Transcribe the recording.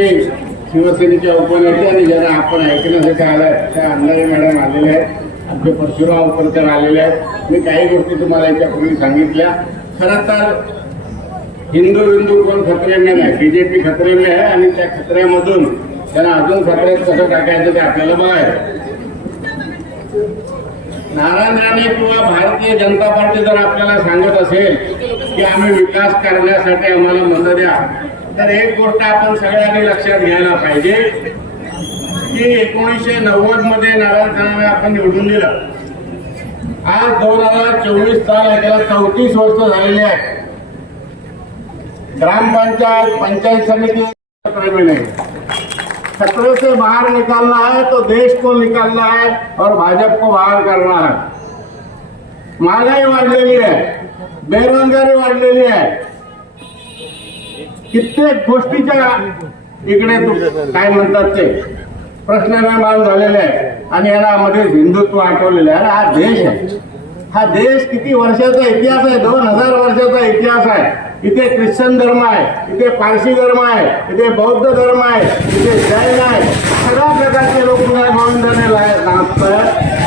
ठिकाणी शिवसेनेच्या उपनेते आणि ज्यांना आपण ऐकण्यासाठी आलाय त्या अंधारे मॅडम आलेले आहेत, आमचे परशुराम उपरकर आलेले आहेत. मी काही गोष्टी तुम्हाला याच्यापूर्वी सांगितल्या. खरं तर हिंदू कोण खतरे में नाही, बीजेपी खतरे में आहे आणि त्या खतऱ्यामधून त्यांना अजून खतऱ्यात कसं टाकायचं ते आपल्याला बघायचं. नारायण राणे किंवा भारतीय जनता पार्टी जर आपल्याला सांगत असेल की आम्ही विकास करण्यासाठी आम्हाला मत द्या, तर एक गोष्ट आपण सगळ्यांनी लक्षात घ्यायला पाहिजे की 1990 मध्ये नारायण राणे आपण निवडून दिलं. आज 2024 साल आहे, त्याला 34 वर्ष झालेली आहे. ग्रामपंचायत पंचायत समिति खतरे में नहीं, खतरे से बाहर निकालना है तो देश को निकालना है और भाजपा को बाहर करना है. महंगाई वाढलेली आहे, बेरोजगारी वाढलेली आहे, कित्येक गोष्टीच्या इकडे काय म्हणतात ते प्रश्न निर्माण झालेले आहे आणि यामध्ये हिंदुत्व आठवलेलं आहे. हा देश आहे, हा देश किती वर्षाचा इतिहास आहे, 2000 वर्षाचा इतिहास आहे. इथे ख्रिश्चन धर्म आहे, इथे पारसी धर्म आहे, इथे बौद्ध धर्म आहे, इथे जैन आहे, सगळ्या प्रकारचे लोक गोविंदाने नाचतात.